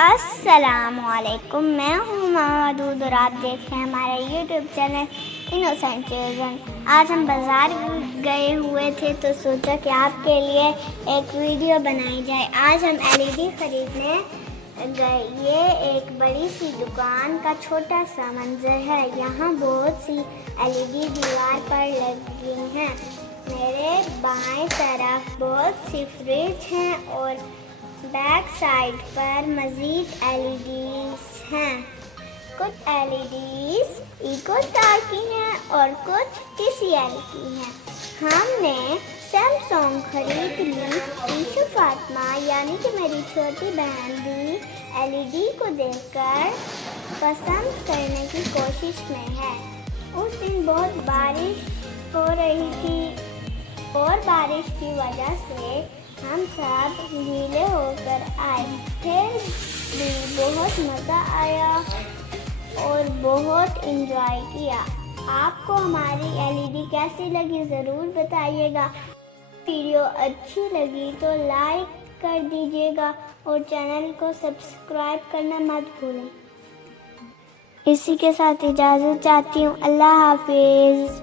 अस्सलामुअलैकुम, मैं हूँ मोहम्मद और आप देख रहे हैं हमारा यूट्यूब चैनल इनोसेंट चिल्ड्रन। आज हम बाज़ार गए हुए थे तो सोचा कि आपके लिए एक वीडियो बनाई जाए। आज हम एलईडी खरीदने गए। ये एक बड़ी सी दुकान का छोटा सा मंजर है। यहाँ बहुत सी एलईडी दीवार पर लगी हैं। मेरे बाएं तरफ बहुत सी फ्रिज हैं और बैक साइड पर मज़ीद एलईडीज़ हैं। कुछ एलईडीज़ इको स्टार की हैं और कुछ टीसीएल की हैं। हमने सैमसंग खरीद ली। ईशु फातिमा यानी कि मेरी छोटी बहन भी एलईडी को देखकर पसंद करने की कोशिश में है। उस दिन बहुत बारिश हो रही थी और बारिश की वजह से हम सब गीले होकर आए। फिर भी बहुत मज़ा आया और बहुत इंजॉय किया। आपको हमारी एलईडी कैसी लगी ज़रूर बताइएगा। वीडियो अच्छी लगी तो लाइक कर दीजिएगा और चैनल को सब्सक्राइब करना मत भूलें। इसी के साथ इजाज़त चाहती हूँ। अल्लाह हाफिज़।